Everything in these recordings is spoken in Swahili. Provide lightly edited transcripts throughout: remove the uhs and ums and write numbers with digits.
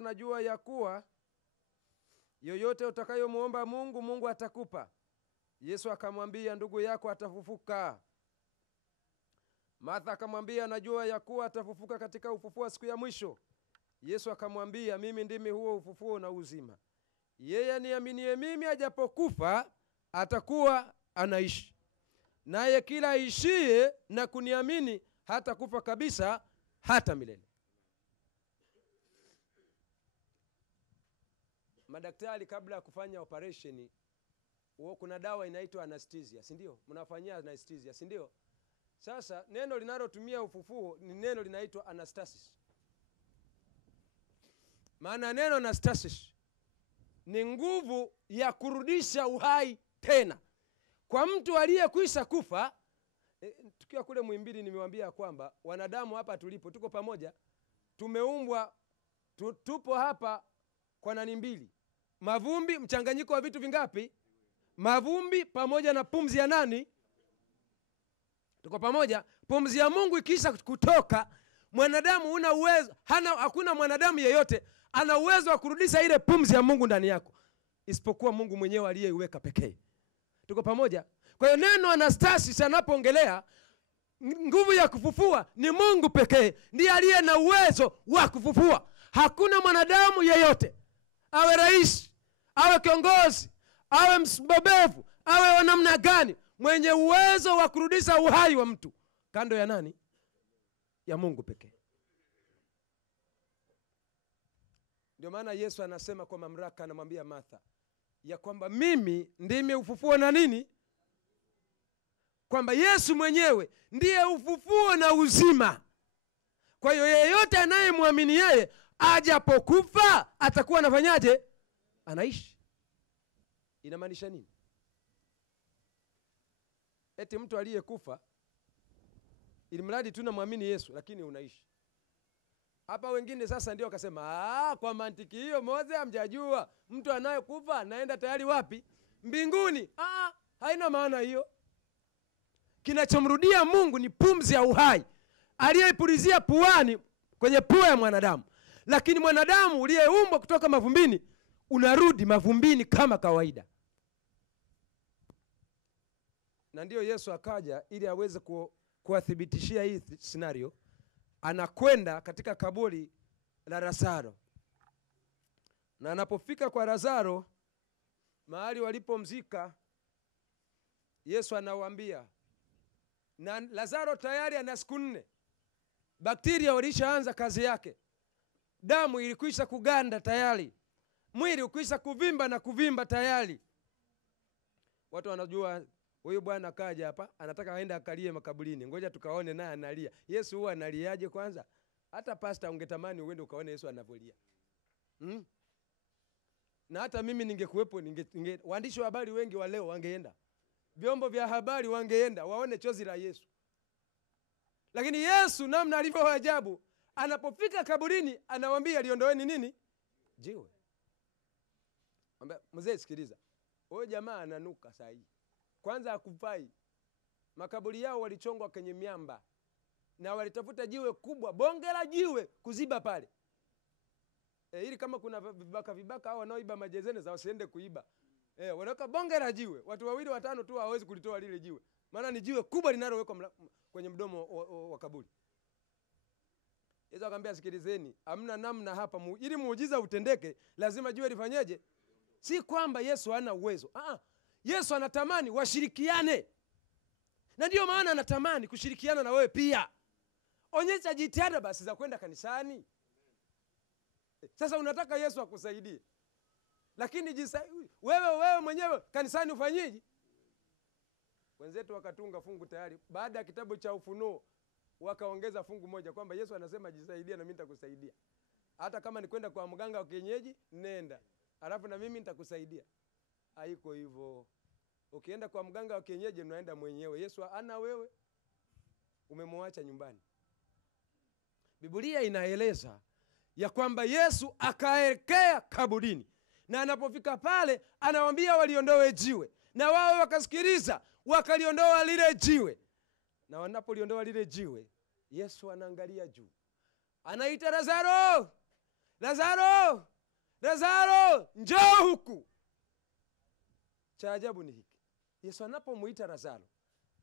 Martha, najua ya kuwa yoyote utakayomuomba Mungu, Mungu atakupa. Yesu akamwambia, ndugu yako atafufuka. Martha akamwambia, najua ya kuwa atafufuka katika ufufuo wa siku ya mwisho. Yesu akamwambia, mimi ndimi huo ufufuo na uzima. Yeye aniaminie mimi, ajapokufa atakuwa anaishi. Naye kila aishiye na kuniamini hata kufa kabisa, hata milele. Madaktari kabla ya kufanya operation, kuna dawa inaitwa anesthesia, si ndio? Mnafanyia anesthesia, si ndio? Sasa neno linalotumia ufufuo ni neno linaitwa anastasis. Maana neno anastasis ni nguvu ya kurudisha uhai tena kwa mtu aliyekwisha kufa. Tukiwa kule Muhimbili nimewambia kwamba wanadamu hapa tulipo tuko pamoja, tumeumbwa tupo hapa kwa nani mbili, mavumbi, mchanganyiko wa vitu vingapi? Mavumbi pamoja na pumzi ya nani? Tuko pamoja. Pumzi ya Mungu ikisha kutoka, mwanadamu una uwezo, hakuna mwanadamu yeyote ana uwezo wa kurudisha ile pumzi ya Mungu ndani yako isipokuwa Mungu mwenyewe aliyeiweka pekee. Tuko pamoja. Kwa hiyo neno anastasis anapoongelea nguvu ya kufufua, ni Mungu pekee ndiye aliye na uwezo wa kufufua. Hakuna mwanadamu yeyote, awe rais, awe kiongozi, awe mbobevu, awe wa namna gani, mwenye uwezo wa kurudisha uhai wa mtu kando ya nani? Ya Mungu pekee. Ndio maana Yesu anasema kwa mamlaka, anamwambia Martha ya kwamba mimi ndimi ufufuo na nini? Kwamba Yesu mwenyewe ndiye ufufuo na uzima. Kwa hiyo yeyote anayemwamini yeye, ajapokufa atakuwa anafanyaje? Anaishi. Inamaanisha nini? Eti mtu aliyekufa, ili mradi tunamwamini Yesu, lakini unaishi. Hapa wengine sasa ndio wakasema, kwa mantiki hiyo Mose hamjajua mtu anayekufa anaenda tayari wapi? Mbinguni. Haina maana hiyo. Kinachomrudia Mungu ni pumzi ya uhai aliyeipulizia puani, kwenye pua ya mwanadamu. Lakini mwanadamu uliyeumbwa kutoka mavumbini, unarudi mavumbini kama kawaida. Na ndio Yesu akaja ili aweze kuwathibitishia hii scenario. Anakwenda katika kaburi la Lazaro. Na anapofika kwa Lazaro, mahali walipomzika, Yesu anawaambia, na Lazaro tayari ana siku 4. Bakteria walishaanza kazi yake. Damu ilikwisha kuganda tayari. Mwili ukwisha kuvimba na kuvimba tayari. Watu wanajua huyu bwana kaja hapa, anataka aende akalie makaburini. Ngoja tukaone naye analia. Yesu huwa analiaje kwanza? Hata pastor ungetamani uende ukaone Yesu anavolia. Na hata mimi ningekuwepo, waandishi wa habari wengi wa leo wangeenda. Vyombo vya habari wangeenda waone chozi la Yesu. Lakini Yesu namna alivyo ajabu, anapofika kaburini anawaambia liondoeni nini? Jiwe. Mwambie mzee, sikiliza. Huyo jamaa ananuka saa hii. Kwanza hakufai. Makaburi yao walichongwa kwenye miamba. Na walitafuta jiwe kubwa, bonge la jiwe kuziba pale. Ili kama kuna vibaka au wanaoiba majezene za wasiende kuiba. Wanaweka bonge la jiwe. Watu 2 watano tu hawezi kulitoa lile jiwe. Maana ni jiwe kubwa linalowekwa kwenye mdomo wa kaburi. Yesu akamwambia, sikilizeni, hamna namna hapa ili muujiza utendeke, lazima jiwe lifanyeje? Si kwamba Yesu hana uwezo. Yesu anatamani washirikiane. Na ndio maana anatamani kushirikiana na wewe pia. Onyesha jitihada basi za kwenda kanisani. Sasa unataka Yesu akusaidie. Lakini wewe mwenyewe kanisani ufanyiji? Wenzetu wakatunga fungu tayari. Baada ya kitabu cha Ufunuo wakaongeza fungu moja kwamba Yesu anasema jisaidia na mimi nitakusaidia. Hata kama ni kwenda kwa mganga wa kienyeji, nenda. Alafu na mimi nitakusaidia. Haiko hivyo. Ukienda kwa mganga wa kienyeji unaenda mwenyewe. Yesu ana wewe, umemwacha nyumbani. Biblia inaeleza ya kwamba Yesu akaelekea kaburini. Na anapofika pale anawaambia waliondoe jiwe. Na wao wakasikiliza, wakaliondoa lile jiwe. Na wanapoliondoa lile jiwe, Yesu anaangalia juu. Anaita Lazaro, Lazaro, Lazaro, njoo huku. Cha ajabu ni hiki, Yesu anapomuita Lazaro,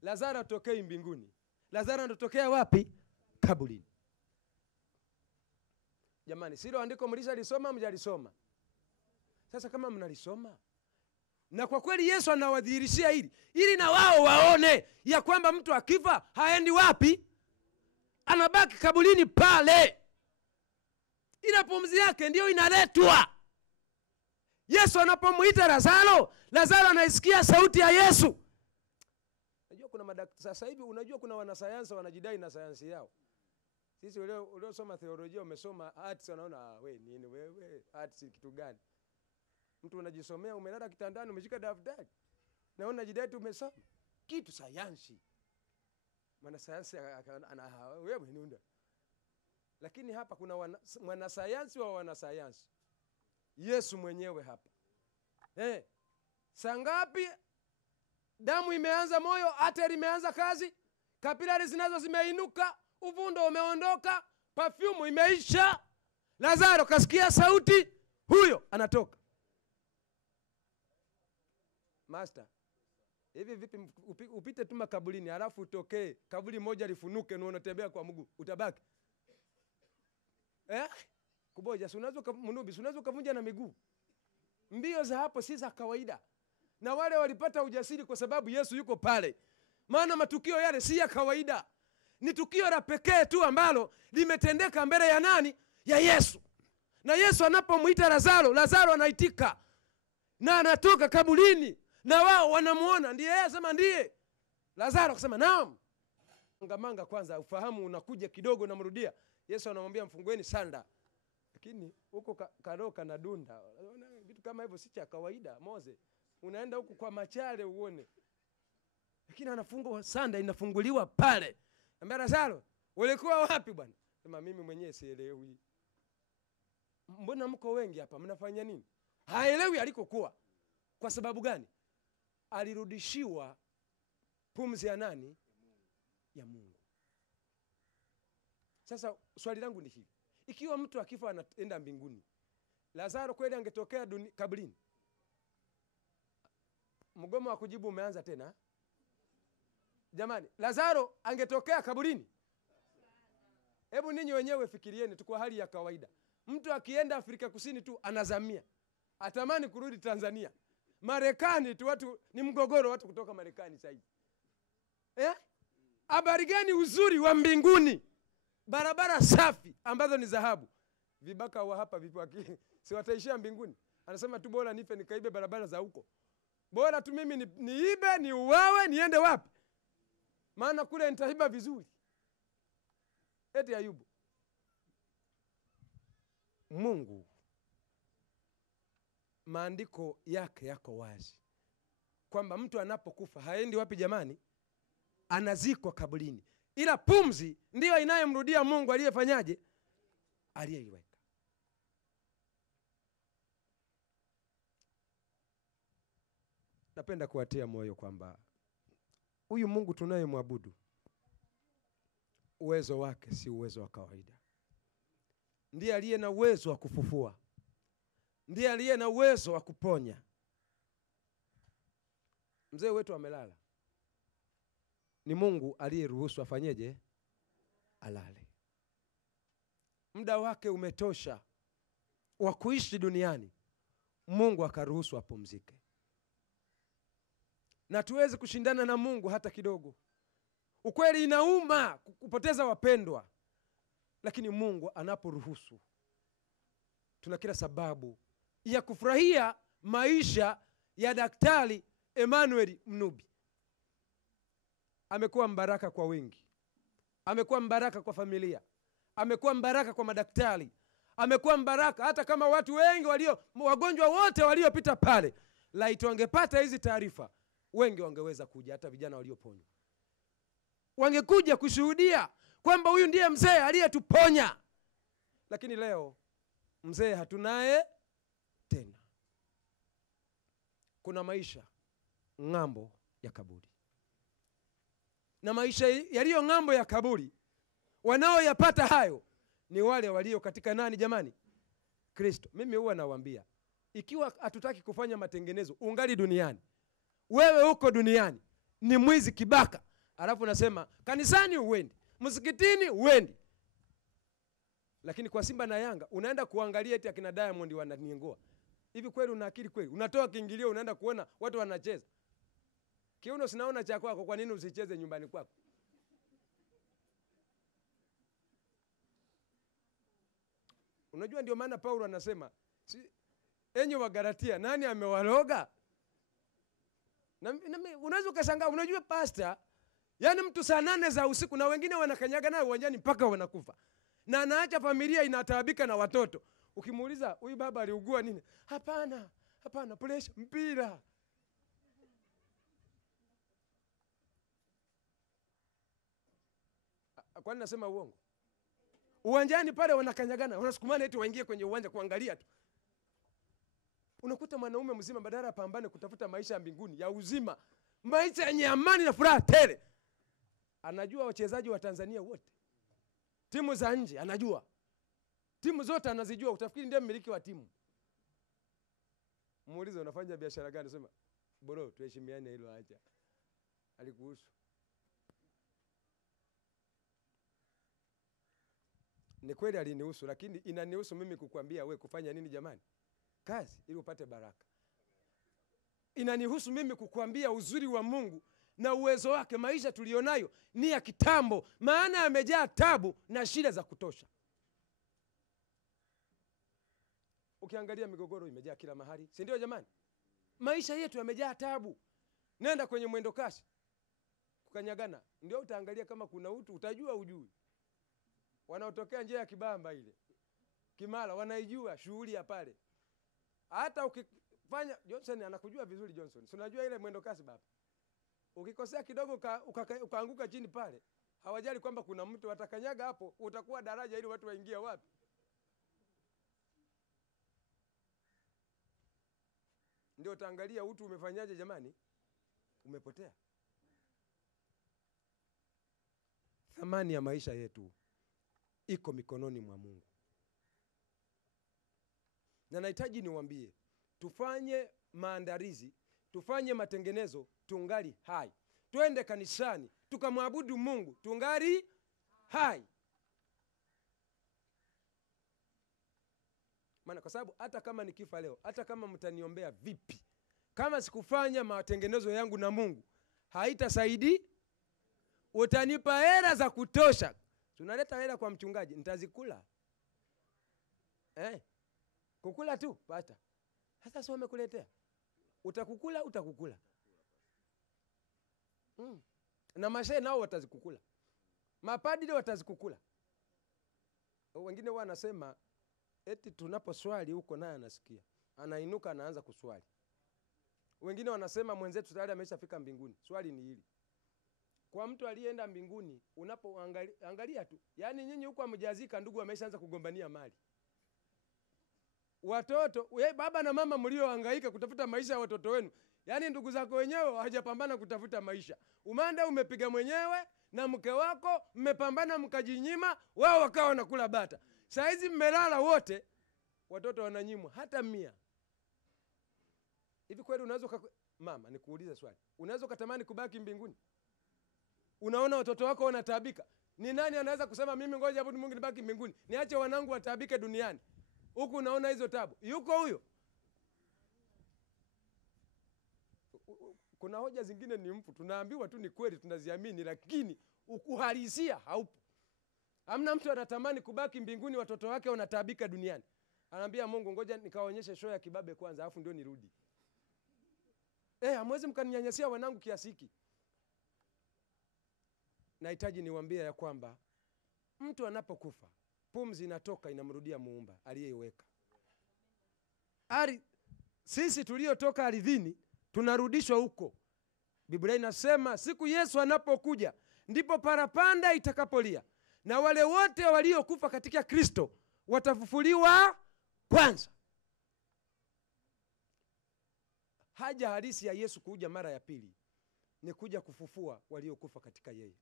Lazaro atokei mbinguni. Lazaro anatokea wapi? Kaburini. Jamani, silo andiko mlishalisoma, mjalisoma? Sasa kama mnalisoma, na kwa kweli Yesu anawadhihirishia hili ili na wao waone ya kwamba mtu akifa haendi wapi, anabaki kaburini pale, ila pumzi yake ndio inaletwa. Yesu anapomuita Lazaro, Lazaro anaisikia sauti ya Yesu. Unajua kuna sasa hivi, unajua kuna wanasayansi wanajidai na sayansi yao. Sisi uliosoma theolojia, umesoma arts, wanaona wewe nini wewe, arts kitu gani? Mtu unajisomea, umelala kitandani, umeshika daftari, na unajidai tu umesoma kitu sayansi. Maana sayansi wewe nunda. Lakini hapa kuna wanasayansi wa wanasayansi. Yesu mwenyewe hapa. Saa ngapi damu imeanza moyo, ateri imeanza kazi, kapilari zinazo zimeinuka, uvundo umeondoka, perfume imeisha. Lazaro kasikia sauti, huyo anatoka. Master, hivi vipi upite tu makaburini halafu utokee kaburi moja lifunuke na unatembea kwa mguu, utabaki? Kuboja, si unaweza mnubi, si unaweza kuvunja na miguu. Mbio za hapo si za kawaida. Na wale walipata ujasiri kwa sababu Yesu yuko pale. Maana matukio yale si ya kawaida. Ni tukio la pekee tu ambalo limetendeka mbele ya nani? Ya Yesu. Na Yesu anapomuita Lazaro, Lazaro anaitika. Na anatoka kaburini. Na wao wanamuona, ndiye yeye asema ndiye. Lazaro akasema naam. Manga kwanza ufahamu unakuja kidogo, namrudia. Yesu anamwambia mfungueni sanda. Lakini huko karoka na dunda. Vitu kama hivyo si cha kawaida. Mose, unaenda huko kwa machale uone. Lakini anafungwa sanda, inafunguliwa pale. Ambia Lazaro, ulikuwa wapi bwana? Sema mimi mwenyewe sielewi. Mbona mko wengi hapa, mnafanya nini? Haelewi alikokuwa. Kwa sababu gani? Alirudishiwa pumzi ya nani? Ya Mungu. Sasa swali langu ni hili. Ikiwa mtu akifa anaenda mbinguni, Lazaro kweli angetokea kaburini? Mgomo wa kujibu umeanza tena. Jamani, Lazaro angetokea kaburini? Hebu ninyi wenyewe fikirieni tu kwa hali ya kawaida. Mtu akienda Afrika Kusini tu anazamia. Atamani kurudi Tanzania. Marekani tu watu ni mgogoro, watu kutoka Marekani sasa hivi. Habari gani uzuri wa mbinguni? Barabara safi ambazo ni dhahabu. Vibaka wa hapa vipi si wataishia mbinguni? Anasema tu bora nife nikaibe barabara za huko. Bora tu mimi niibe, niuawe, niende wapi? Maana kule nitaiba vizuri. Eti Ayubu. Mungu maandiko yake yako wazi kwamba mtu anapokufa haendi wapi jamani? Anazikwa kaburini. Ila pumzi ndiyo inayemrudia Mungu aliyefanyaje? Aliyeiweka. Napenda kuwatia moyo kwamba huyu Mungu tunayemwabudu, uwezo wake si uwezo wa kawaida. Ndiye aliye na uwezo wa kufufua. Ndiye aliye na uwezo wa kuponya. Mzee wetu amelala. Ni Mungu aliyeruhusu afanyeje? Alale. Muda wake umetosha wa kuishi duniani. Mungu akaruhusu apumzike. Na tuweze kushindana na Mungu hata kidogo. Ukweli inauma kupoteza wapendwa. Lakini Mungu anaporuhusu, tuna kila sababu ya kufurahia maisha ya Daktari Emmanuel Mnubi. Amekuwa mbaraka kwa wengi. Amekuwa mbaraka kwa familia. Amekuwa mbaraka kwa madaktari. Amekuwa mbaraka hata kama watu wengi wagonjwa wote waliopita pale, laiti wangepata hizi taarifa, wengi wangeweza kuja, hata vijana walioponywa. Wangekuja kushuhudia kwamba huyu ndiye mzee aliyetuponya. Lakini leo mzee hatunaye tena. Kuna maisha ng'ambo ya kaburi. Na maisha yaliyo ng'ambo ya kaburi, wanaoyapata hayo ni wale walio katika nani jamani? Kristo. Mimi huwa nawaambia, ikiwa hatutaki kufanya matengenezo, ungali duniani, wewe uko duniani ni mwizi kibaka, alafu nasema kanisani uendi, msikitini uendi, lakini kwa Simba na Yanga unaenda kuangalia eti akina Diamond wananiengoa. Hivi kweli una akili kweli? Unatoa kiingilio unaenda kuona watu wanacheza. Kiuno sinaona cha kwako, kwa nini usicheze nyumbani kwako? Unajua ndio maana Paulo anasema, enyi wa Galatia, nani amewaloga? Unaweza ukashangaa, unajua pastor, yani mtu saa 8 za usiku na wengine wanakanyaga naye uwanjani mpaka wanakufa. Na anaacha familia inataabika na watoto. Ukimuuliza huyu baba aliugua nini? Hapana, pressure, mpira. Kwani nasema uongo? Uwanjani pale wanakanyagana, wanasukumana eti waingie kwenye uwanja kuangalia tu. Unakuta mwanaume mzima badala apambane kutafuta maisha ya mbinguni, ya uzima, maisha yenye amani na furaha tele. Anajua wachezaji wa Tanzania wote. Timu za nje anajua. Timu zote anazijua, utafikiri ndiye mmiliki wa timu. Muulize unafanya biashara gani? Sema, bro, tuheshimiane hilo acha. Alikuhusu. Ni kweli alinihusu, lakini inanihusu mimi kukuambia we kufanya nini jamani? Kazi ili upate baraka. Inanihusu mimi kukuambia uzuri wa Mungu na uwezo wake. Maisha tulionayo ni ya kitambo, maana yamejaa tabu na shida za kutosha. Ukiangalia migogoro imejaa kila mahali, si ndio jamani? Maisha yetu yamejaa tabu. Nenda kwenye mwendo kasi, kukanyagana, ndio utaangalia kama kuna utu, utajua ujui. Wanaotokea njia ya Kibamba ile, Kimara, wanaijua shughuli ya pale. Hata ukifanya, Johnson anakujua vizuri Johnson. Si unajua ile mwendo kasi baba? Ukikosea kidogo ukaanguka chini pale, hawajali kwamba kuna mtu watakanyaga hapo, utakuwa daraja ili watu waingie wapi? Ndio utaangalia utu umefanyaje jamani? Umepotea. Thamani ya maisha yetu iko mikononi mwa Mungu. Na nahitaji niwaambie, tufanye maandalizi, tufanye matengenezo tungali hai. Twende kanisani, tukamwabudu Mungu tungali hai. Maana kwa sababu hata kama nikifa leo, hata kama mtaniombea vipi, kama sikufanya matengenezo yangu na Mungu, haitasaidi. Utanipa hela za kutosha. Tunaleta hela kwa mchungaji, nitazikula. Kukula tu, pata. Hata sio umekuletea. Utakukula. Na mashehe nao watazikukula. Mapadri watazikukula. Wengine wanasema eti tunaposwali huko naye anasikia. Anainuka anaanza kuswali. Wengine wanasema mwenzetu tayari ameshafika mbinguni. Swali ni hili. Kwa mtu aliyeenda mbinguni, unapoangalia tu, yani nyinyi huko hamjazika, ndugu ameshaanza kugombania mali. Watoto, baba na mama mliohangaika kutafuta maisha ya watoto wenu, yani ndugu zako wenyewe hawajapambana kutafuta maisha. Umanda umepiga mwenyewe na mke wako, mmepambana mkajinyima, wao wakawa wanakula bata. Saa hizi mmelala wote, watoto wananyimwa hata 100. Hivi kweli unaweza mama, nikuulize swali. Unaweza kutamani kubaki mbinguni? Unaona watoto wako wanataabika. Ni nani anaweza kusema mimi ngoja abudu Mungu nibaki mbinguni, niache wanangu wataabike duniani? Huku unaona hizo tabu. Yuko huyo? Kuna hoja zingine ni mfu, tunaambiwa tu ni kweli, tunaziamini, lakini ukuhalisia haupo. Hamna mtu anatamani kubaki mbinguni watoto wake wanataabika duniani. Anaambia Mungu ngoja nikawaonyeshe show ya kibabe kwanza afu ndio nirudi. Hamwezi mkaninyanyashia wanangu kiasi hiki. Nahitaji niwaambie ya kwamba mtu anapokufa, pumzi inatoka inamrudia Muumba aliyeiweka. Sisi tuliotoka ardhini tunarudishwa huko. Biblia inasema siku Yesu anapokuja ndipo parapanda itakapolia, na wale wote waliokufa katika Kristo watafufuliwa kwanza. Haja halisi ya Yesu kuja mara ya pili ni kuja kufufua waliokufa katika yeye.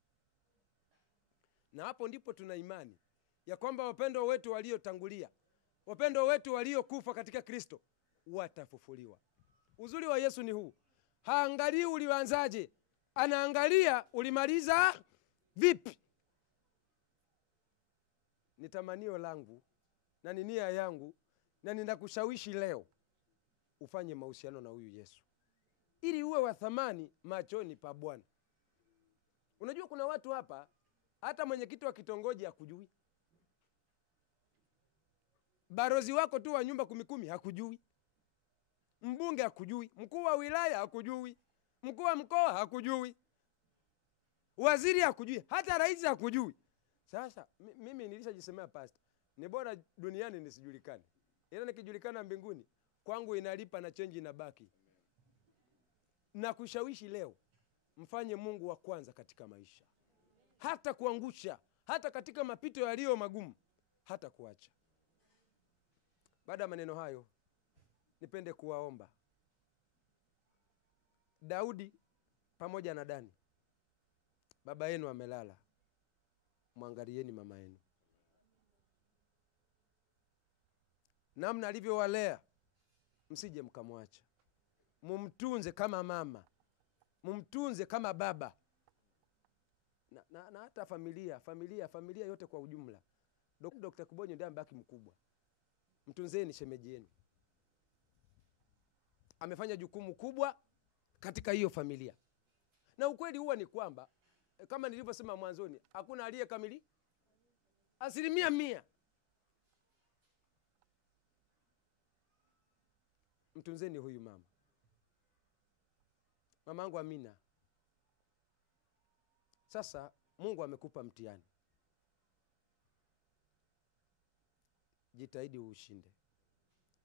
Na hapo ndipo tuna imani ya kwamba wapendwa wetu waliotangulia wapendwa wetu waliokufa katika Kristo watafufuliwa. Uzuri wa Yesu ni huu, haangalii ulianzaje, anaangalia ulimaliza vipi. Ni tamanio langu na ni nia yangu na ninakushawishi leo ufanye mahusiano na huyu Yesu ili uwe wa thamani machoni pa Bwana. Unajua kuna watu hapa hata mwenyekiti wa kitongoji hakujui, barozi wako tu wa nyumba 10 hakujui, mbunge hakujui, mkuu wa wilaya hakujui, mkuu wa mkoa hakujui, waziri hakujui, hata rais hakujui. Sasa mimi nilishajisemea pastor, ni bora duniani nisijulikane, ila nikijulikana mbinguni kwangu inalipa na change inabaki. Na kushawishi leo mfanye Mungu wa kwanza katika maisha, hata kuangusha, hata katika mapito yaliyo magumu, hata kuacha. Baada ya maneno hayo, nipende kuwaomba Daudi pamoja na Dani. Baba yenu amelala, muangalieni mama yenu, namna alivyowalea msije mkamwacha. Mumtunze kama mama, mumtunze kama baba, na hata familia yote kwa ujumla. Dr. Kubonyo ndiye mbaki mkubwa, mtunzeni shemeji yenu. Amefanya jukumu kubwa katika hiyo familia. Na ukweli huwa ni kwamba kama nilivyosema mwanzoni, hakuna aliye kamili 100%. Mtunzeni huyu mama. Mamangu Amina, sasa Mungu amekupa mtihani, jitahidi ushinde,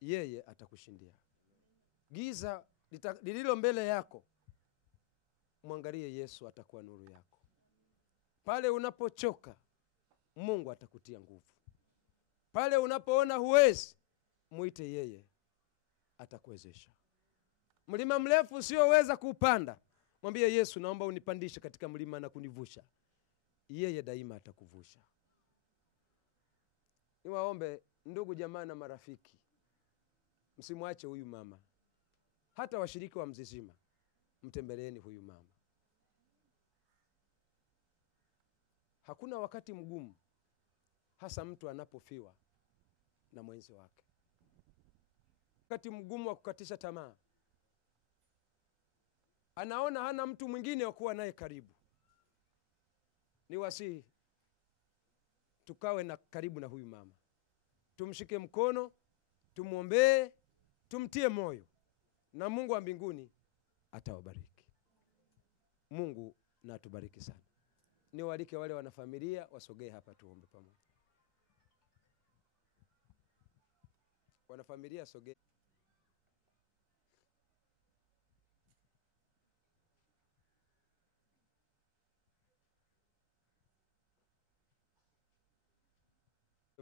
yeye atakushindia. Giza lililo mbele yako, muangalie Yesu, atakuwa nuru yako. Pale unapochoka, Mungu atakutia nguvu. Pale unapoona huwezi, muite yeye, atakuwezesha. Mlima mrefu usioweza kupanda, mwambie Yesu, naomba unipandishe katika mlima na kunivusha. Yeye daima atakuvusha. Niwaombe ndugu jamaa na marafiki, msimwache huyu mama. Hata washiriki wa Mzizima, mtembeleeni huyu mama. Hakuna wakati mgumu hasa mtu anapofiwa na mwenzi wake. Wakati mgumu wa kukatisha tamaa, anaona hana mtu mwingine wa kuwa naye karibu. Ni wasihi tukawe na karibu na huyu mama, tumshike mkono, tumuombee, tumtie moyo, na Mungu wa mbinguni atawabariki. Mungu na atubariki sana. Niwaalike wale wanafamilia wasogee hapa tuombe pamoja. Wanafamilia sogee.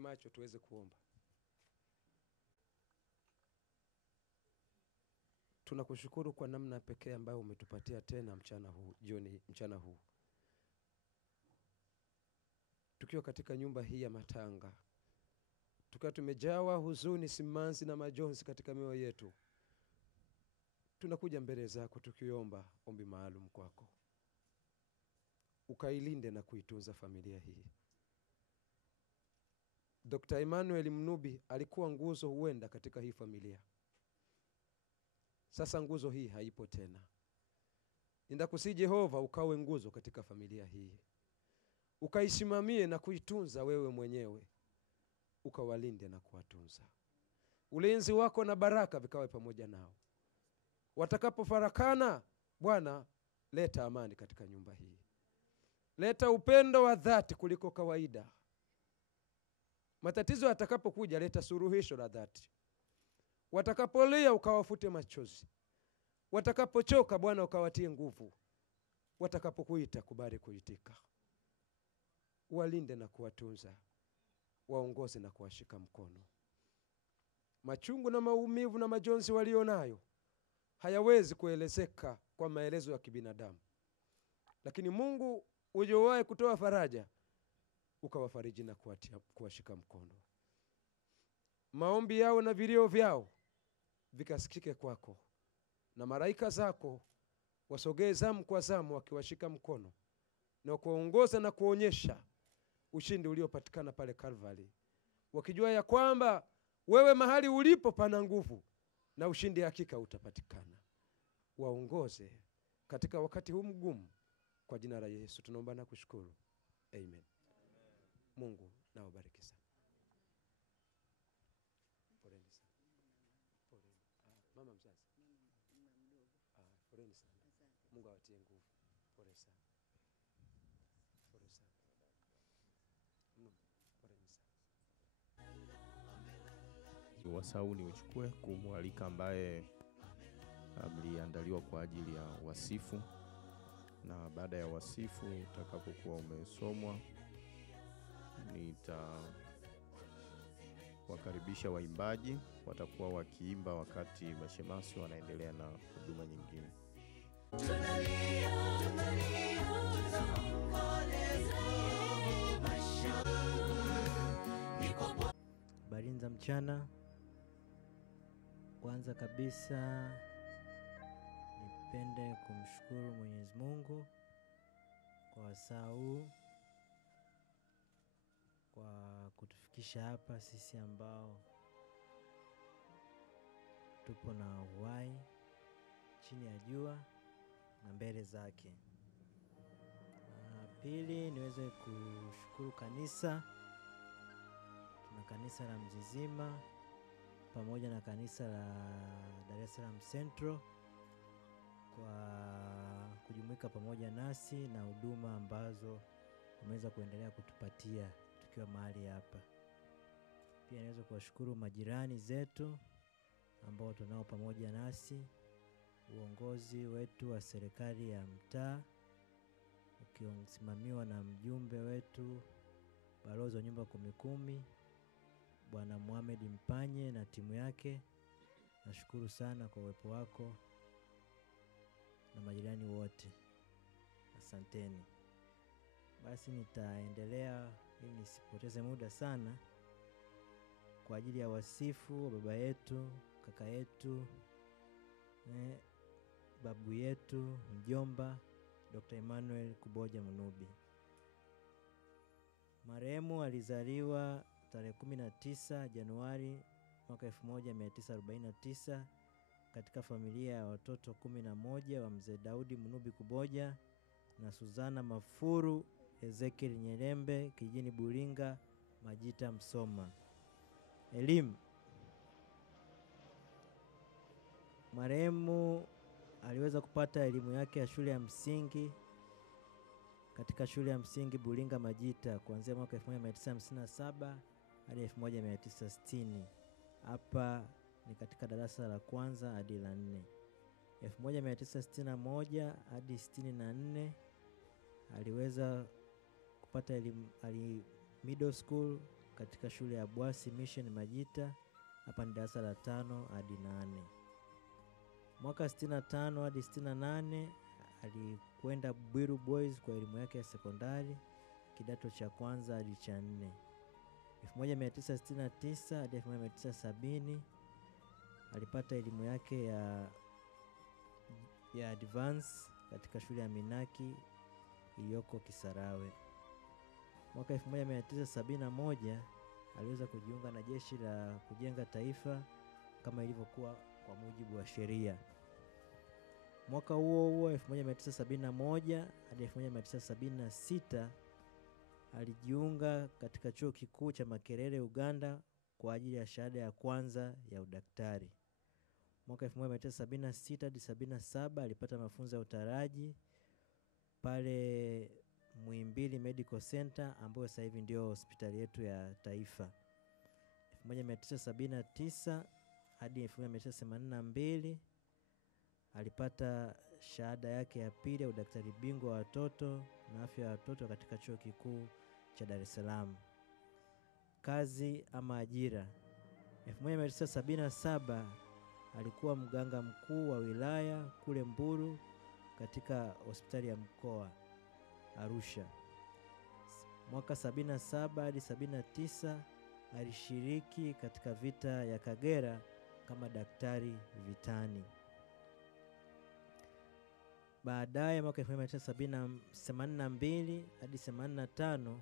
Macho tuweze kuomba. Tunakushukuru kwa namna pekee ambayo umetupatia tena mchana huu. Tukiwa katika nyumba hii ya matanga, tukiwa tumejawa huzuni, simanzi na majonzi katika mioyo yetu, tunakuja mbele zako tukiomba ombi maalum kwako. Ukailinde na kuitunza familia hii. Dr. Emmanuel Mnubi alikuwa nguzo huenda katika hii familia. Sasa nguzo hii haipo tena. Ninakusihi Jehova, ukawe nguzo katika familia hii. Ukaisimamie na kuitunza wewe mwenyewe. Ukawalinde na kuwatunza. Ulinzi wako na baraka vikawe pamoja nao. Watakapofarakana, Bwana, leta amani katika nyumba hii. Leta upendo wa dhati kuliko kawaida. Matatizo yatakapokuja, leta suluhisho la dhati. Watakapolia, ukawafute machozi. Watakapochoka, Bwana, ukawatie nguvu. Watakapokuita, kubali kuitika. Walinde na kuwatunza. Waongoze na kuwashika mkono. Machungu na maumivu na majonzi walionayo hayawezi kuelezeka kwa maelezo ya kibinadamu. Lakini Mungu uliyewahi kutoa faraja, ukawafariji na kuwashika mkono. maombi yao na vilio vyao vikasikike kwako, na malaika zako wasogee zamu kwa zamu wakiwashika mkono na kuongoza na kuonyesha ushindi uliopatikana pale Calvary, wakijua ya kwamba wewe mahali ulipo pana nguvu na ushindi hakika utapatikana. Waongoze katika wakati huu mgumu, kwa jina la Yesu tunaomba na kushukuru. Amen. Mungu na wabariki sana. Poleni sana. Poleni. Mama mzazi. Poleni sana. Mungu awatie nguvu. Pole sana. Pole sana. Poleni sana. Wasau ni uchukue kumwalika ambaye mliandaliwa kwa ajili ya wasifu, na baada ya wasifu utakapokuwa umesomwa nitawakaribisha waimbaji, watakuwa wakiimba wakati mashemasi wanaendelea na huduma nyingine. Habari za mchana. Kwanza kabisa nipende kumshukuru Mwenyezi Mungu kwa wasaa huu, kwa kutufikisha hapa sisi ambao tupo na uhai chini ya jua na mbele zake. Pili, niweze kushukuru kanisa. Tuna kanisa la Mzizima pamoja na kanisa la Dar es Salaam Central kwa kujumuika pamoja nasi na huduma ambazo wameweza kuendelea kutupatia tukiwa mahali hapa. Pia niweze kuwashukuru majirani zetu ambao tunao pamoja nasi, uongozi wetu wa serikali ya mtaa ukisimamiwa na mjumbe wetu balozi wa nyumba 10 Bwana Mohamed Mpanye na timu yake. Nashukuru sana kwa uwepo wako na majirani wote. Asanteni. Basi nitaendelea ili nisipoteze muda sana kwa ajili ya wasifu wa baba yetu, kaka yetu, babu yetu, mjomba Dr. Emmanuel Kuboja Munubi. Marehemu alizaliwa tarehe 19 Januari mwaka 1949 katika familia ya watoto 11 wa mzee Daudi Munubi Kuboja na Suzana Mafuru Ezekiel Nyerembe, kijijini Buringa, Majita, Msoma. Elimu. Marehemu aliweza kupata elimu yake ya shule ya msingi katika shule ya msingi Buringa Majita kuanzia mwaka 1957 hadi 1960. Hapa ni katika darasa la kwanza hadi la 4. 1961 hadi 64 aliweza kupata elimu middle school katika shule ya Bwasi Mission Majita. Hapa ni darasa la 5 hadi 8. Mwaka 65 hadi 68 alikwenda Bwiru Boys kwa elimu yake ya sekondari kidato cha kwanza hadi cha 4. 1969 hadi 1970 alipata elimu yake ya advance katika shule ya Minaki iliyoko Kisarawe. Mwaka 1971 aliweza kujiunga na jeshi la kujenga taifa kama ilivyokuwa kwa mujibu wa sheria. Mwaka huo 1971 hadi 1976 alijiunga katika chuo kikuu cha Makerere Uganda kwa ajili ya shahada ya kwanza ya udaktari. Mwaka 1976 hadi 77 alipata mafunzo ya utaraji pale Muhimbili Medical Center ambayo sasa hivi ndio hospitali yetu ya taifa. 1979 hadi 1982 alipata shahada yake ya pili ya udaktari bingwa wa watoto na afya ya watoto katika chuo kikuu cha Dar es Salaam. Kazi ama ajira. 1977 alikuwa mganga mkuu wa wilaya kule Mbulu katika hospitali ya mkoa Arusha. Mwaka 77 hadi 79 alishiriki katika vita ya Kagera kama daktari vitani. Baadaye mwaka 1982 hadi 85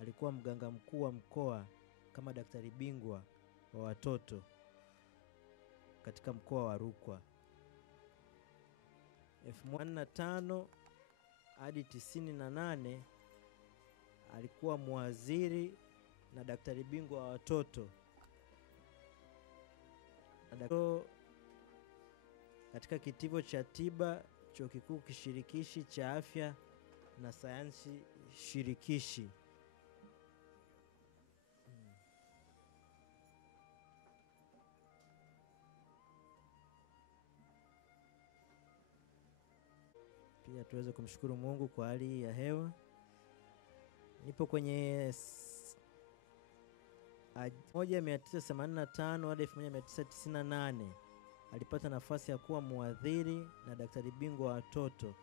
alikuwa mganga mkuu wa mkoa kama daktari bingwa wa watoto katika mkoa wa Rukwa. 1985 hadi 98 alikuwa muwaziri na daktari bingwa wa watoto katika kitivo cha tiba Chuo Kikuu Kishirikishi cha Afya na Sayansi Shirikishi. Pia tuweze kumshukuru Mungu kwa hali ya hewa. Nipo kwenye 1985 hadi 1998 alipata nafasi ya kuwa muadhiri na daktari bingwa wa watoto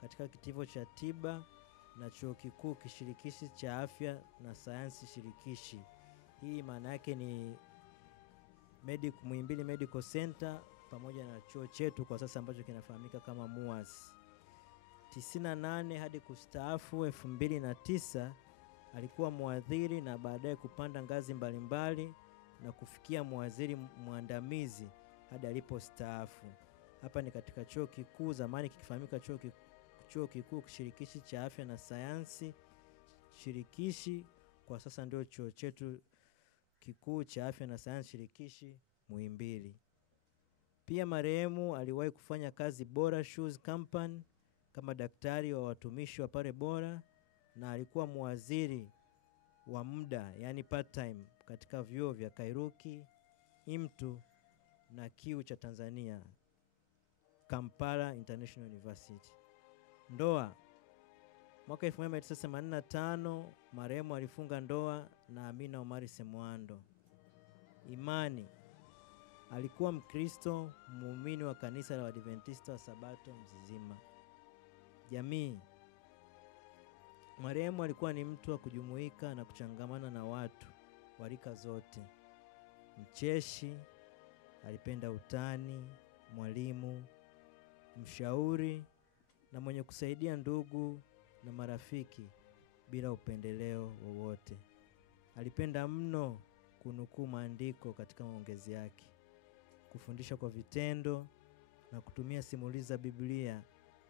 katika kitivo cha tiba na Chuo Kikuu Kishirikishi cha Afya na Sayansi Shirikishi. Hii maana yake ni Muhimbili Medical Center pamoja na chuo chetu kwa sasa ambacho kinafahamika kama MUHAS. 98 hadi kustaafu 2009 alikuwa muadhiri na baadaye kupanda ngazi mbalimbali na kufikia muadhiri mwandamizi hadi alipostaafu. Hapa ni katika chuo kikuu zamani kikifahamika Chuo Kikuu Kishirikishi cha Afya na Sayansi Shirikishi, kwa sasa ndio chuo chetu kikuu cha Afya na Sayansi Shirikishi Muhimbili. Pia marehemu aliwahi kufanya kazi Bora Shoes Company kama daktari wa watumishi wa pale Bora, na alikuwa muwaziri wa muda yani part time katika vyuo vya Kairuki, IMTU na KIU cha Tanzania, Kampala International University. Ndoa. Mwaka 1985 marehemu alifunga ndoa na Amina Omari Semwando. Imani. Alikuwa Mkristo, muumini wa kanisa la Waadventista wa Sabato Mzizima. Jamii. Marehemu alikuwa ni mtu wa kujumuika na kuchangamana na watu wa rika zote. Mcheshi, alipenda utani, mwalimu, mshauri na mwenye kusaidia ndugu na marafiki bila upendeleo wowote. Alipenda mno kunukuu maandiko katika maongezi yake, kufundisha kwa vitendo na kutumia simulizi za Biblia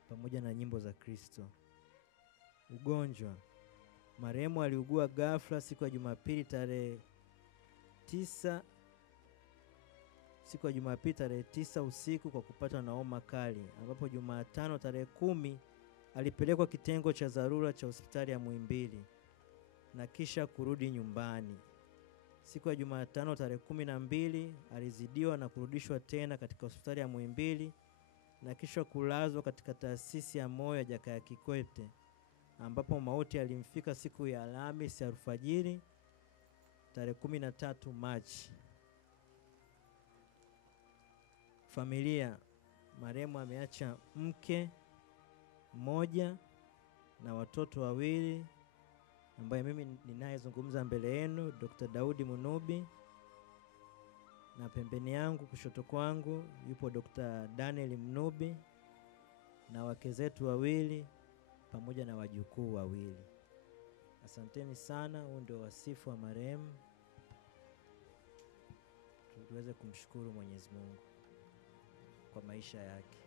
pamoja na nyimbo za Kristo. Ugonjwa. Marehemu aliugua ghafla siku ya Jumapili tarehe 9 usiku kwa kupata na homa kali, ambapo Jumatano tarehe 10 alipelekwa kitengo cha dharura cha hospitali ya Muhimbili na kisha kurudi nyumbani. Siku ya Jumatano tarehe 12 alizidiwa na kurudishwa tena katika hospitali ya Muhimbili na kisha kulazwa katika taasisi ya moyo ya Jakaya Kikwete, ambapo mauti alimfika siku ya Alhamisi alfajiri tarehe 13 Machi. Familia. Marehemu ameacha mke mmoja na watoto wawili, ambaye mimi ninayezungumza mbele yenu Dr. Daudi Munubi, na pembeni yangu kushoto kwangu yupo Dr. Daniel Munubi na wake zetu wawili pamoja na wajukuu wawili. Asanteni sana. Huu ndio wasifu wa marehemu. Tuweze kumshukuru Mwenyezi Mungu kwa maisha yake.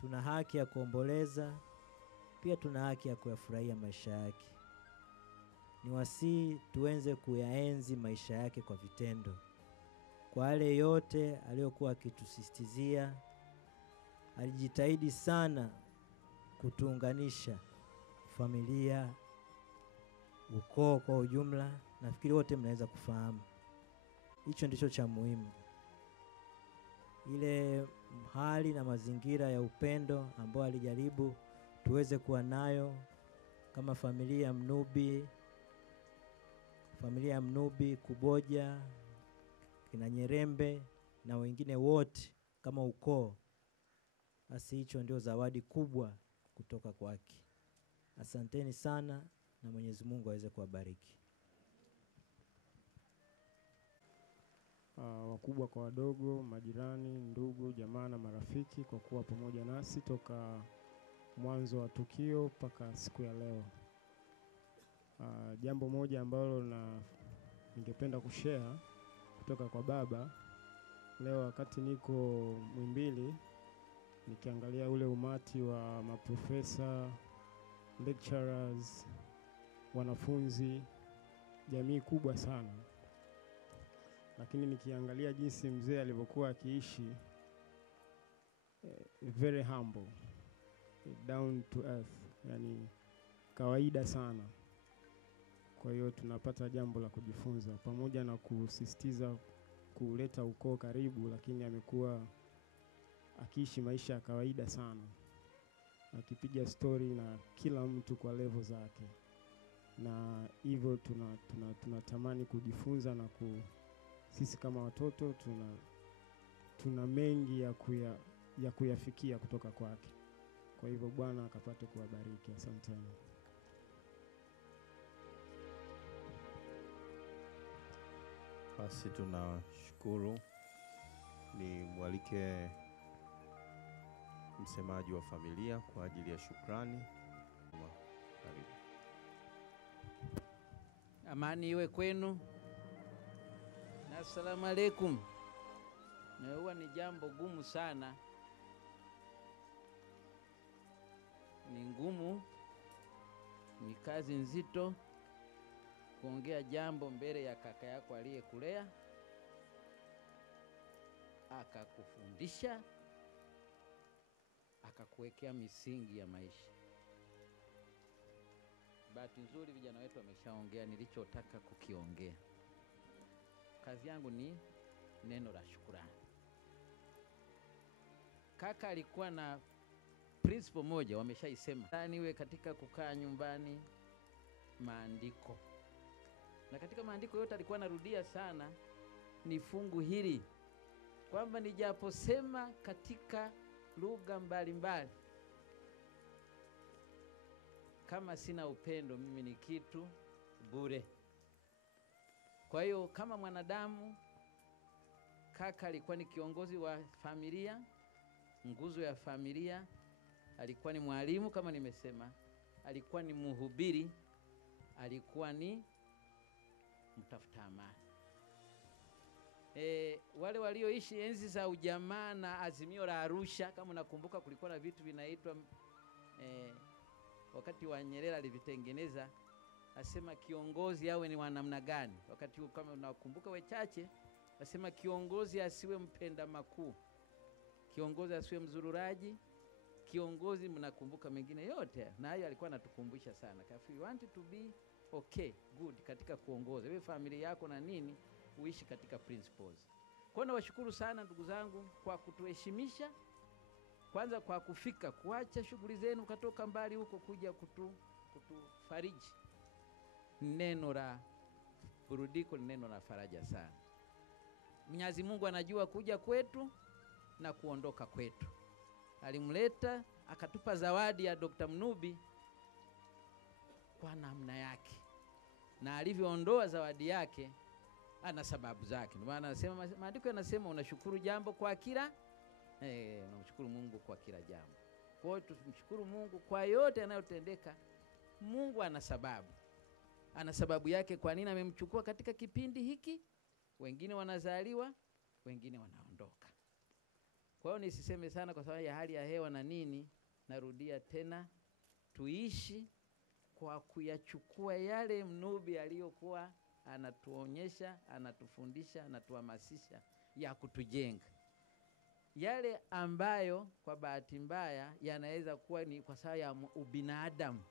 Tuna haki ya kuomboleza, pia tuna haki ya kuyafurahia maisha yake. Ni wasii tuenze kuyaenzi maisha yake kwa vitendo. Kwa wale yote aliyokuwa akitusisitizia, alijitahidi sana kutuunganisha familia, ukoo kwa ujumla. Nafikiri wote mnaweza kufahamu. Hicho ndicho cha muhimu. Ile hali na mazingira ya upendo ambao alijaribu tuweze kuwa nayo kama familia ya Mnubi, Kuboja, kina Nyerembe na wengine wote kama ukoo. Basi hicho ndio zawadi kubwa kutoka kwake. Asanteni sana na Mwenyezi Mungu aweze kuwabariki. wakubwa kwa wadogo, majirani, ndugu, jamaa na marafiki kwa kuwa pamoja nasi toka mwanzo wa tukio mpaka siku ya leo. Jambo moja ambalo ningependa kushare kutoka kwa baba. Leo wakati niko Muhimbili nikiangalia ule umati wa maprofesa, lecturers, wanafunzi, jamii kubwa sana. Lakini nikiangalia jinsi mzee alivyokuwa akiishi, very humble, down to earth, yani kawaida sana. Kwa hiyo tunapata jambo la kujifunza, pamoja na kusisitiza kuleta ukoo karibu, lakini amekuwa akiishi maisha ya kawaida sana, akipiga story na kila mtu kwa level zake. Na hivyo tunatamani kujifunza, na sisi kama watoto tuna mengi ya kuyafikia kutoka kwake. Kwa hivyo Bwana akapate kuwabariki. Asanteni. Basi tunashukuru. Ni mwalike msemaji wa familia kwa ajili ya shukrani. Karibu. Amani iwe kwenu na asalamu alaikum. Na huwa ni jambo gumu sana, ni ngumu, ni kazi nzito kuongea jambo mbele ya kaka yako aliyekulea, akakufundisha, akakuwekea misingi ya maisha. Bahati nzuri vijana wetu wameshaongea nilichotaka kukiongea. Kazi yangu ni neno la shukrani. Kaka alikuwa na principle moja, wameshaisema, niwe katika kukaa nyumbani maandiko. Na katika maandiko yote alikuwa anarudia sana ni fungu hili, kwamba nijaposema katika lugha mbalimbali, kama sina upendo mimi ni kitu bure. Kwa hiyo kama mwanadamu, kaka alikuwa ni kiongozi wa familia, nguzo ya familia, alikuwa ni mwalimu kama nimesema, alikuwa ni mhubiri, alikuwa ni mtafuta amani. Wale walioishi enzi za ujamaa na Azimio la Arusha, kama unakumbuka, kulikuwa na vitu vinaitwa wakati wa Nyerere alivitengeneza, asema kiongozi awe ni wa namna gani. Wakati kama unakumbuka wechache, asema kiongozi asiwe mpenda makuu, kiongozi asiwe mzururaji, kiongozi, mnakumbuka mengine yote. Na hayo alikuwa anatukumbusha sana. If you want to be okay, good katika kuongoza wewe familia yako na nini, uishi katika principles. Kwa hiyo nawashukuru sana ndugu zangu kwa kutuheshimisha, kwanza kwa kufika, kuacha shughuli zenu katoka mbali huko kuja kutufariji. Neno la burudiko ni neno la faraja sana. Mwenyezi Mungu anajua kuja kwetu na kuondoka kwetu. Alimleta akatupa zawadi ya Dr. Mnubi kwa namna yake, na alivyoondoa zawadi yake ana sababu zake. Ndio maana anasema, maandiko yanasema unashukuru jambo kwa kila unamshukuru Mungu kwa kila jambo. Kwa hiyo tumshukuru Mungu kwa yote yanayotendeka. Mungu ana sababu. Ana sababu yake kwa nini amemchukua katika kipindi hiki. Wengine wanazaliwa, wengine wanaondoka. Kwa hiyo nisiseme sana kwa sababu ya hali ya hewa na nini. Narudia tena, tuishi kwa kuyachukua yale Mnubi aliyokuwa anatuonyesha, anatufundisha, anatuhamasisha ya kutujenga. Yale ambayo kwa bahati mbaya yanaweza kuwa ni kwa sababu ya ubinadamu,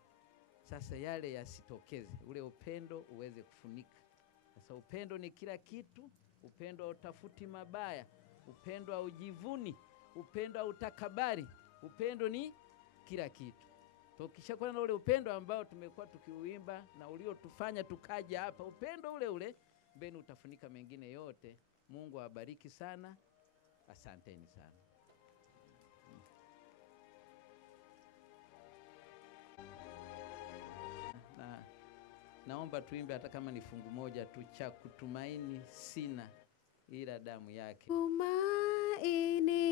sasa yale yasitokeze, ule upendo uweze kufunika. Sasa upendo ni kila kitu. Upendo hautafuti mabaya, upendo haujivuni, upendo hautakabari, upendo ni kila kitu. Tukishakuwa na ule upendo ambao tumekuwa tukiuimba na uliotufanya tukaja hapa, upendo ule ule mbele utafunika mengine yote. Mungu awabariki sana. Asanteni sana. Naomba tuimbe hata kama ni fungu moja tu, cha kutumaini sina ila damu yake. Tumaini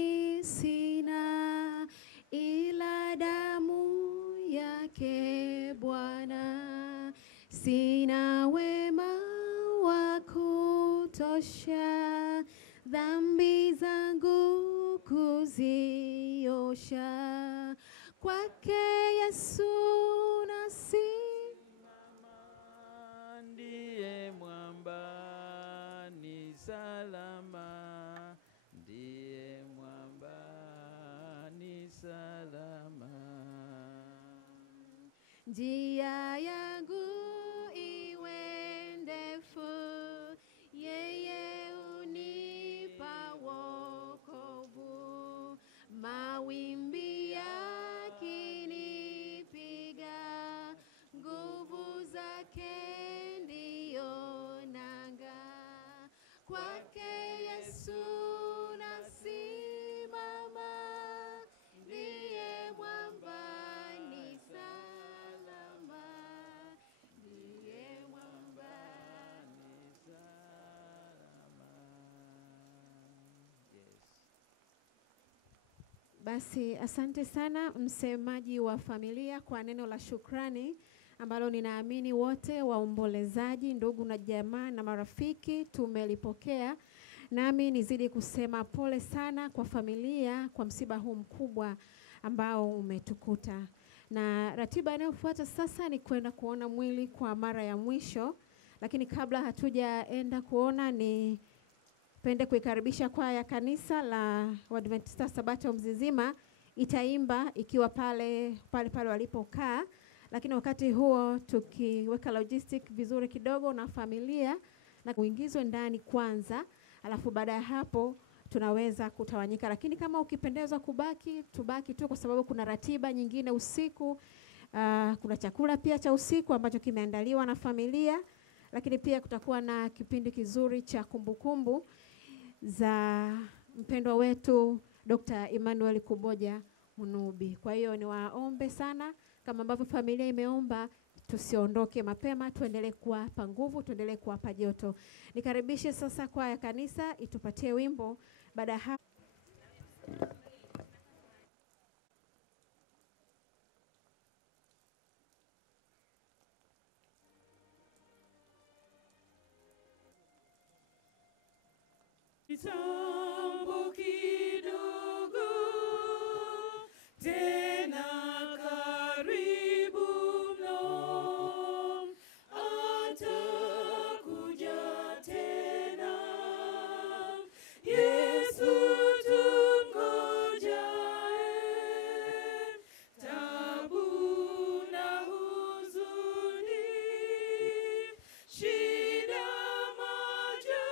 sina ila damu yake Bwana, sina wema wa kutosha dhambi zangu kuziosha, kwake Yesu Mama ndiye mwamba ni salama, ndiye mwamba ni salama. njia yangu iwe ndefu, yeye unipa wokovu, mawimbi yakinipiga, nguvu zake ndiyo nanga, kwake Yesu nasimama, ndiye mwamba ni salama, ndiye mwamba Ni salama. Yes. Basi asante sana msemaji wa familia kwa neno la shukrani ambalo ninaamini wote waombolezaji, ndugu na jamaa na marafiki tumelipokea. Nami nizidi kusema pole sana kwa familia kwa msiba huu mkubwa ambao umetukuta. Na ratiba inayofuata sasa ni kwenda kuona mwili kwa mara ya mwisho, lakini kabla hatujaenda kuona ni pende kuikaribisha kwaya ya kanisa la Waadventista Sabato Mzizima itaimba ikiwa pale walipokaa, lakini wakati huo tukiweka logistic vizuri kidogo na familia na kuingizwe ndani kwanza, alafu baada ya hapo tunaweza kutawanyika. Lakini kama ukipendezwa kubaki, tubaki tu kwa sababu kuna ratiba nyingine usiku. Kuna chakula pia cha usiku ambacho kimeandaliwa na familia, lakini pia kutakuwa na kipindi kizuri cha kumbukumbu za mpendwa wetu Dr. Emmanuel Kuboja Munubi. Kwa hiyo niwaombe sana kama ambavyo familia imeomba, tusiondoke mapema, tuendelee kuwapa nguvu, tuendelee kuwapa joto. Nikaribishe sasa kwaya ya kanisa itupatie wimbo. Baada ya hapo kitambo kidogo tena karibu mno, atakuja tena Yesu tumngojaye, tabu na huzuni, shida majaribu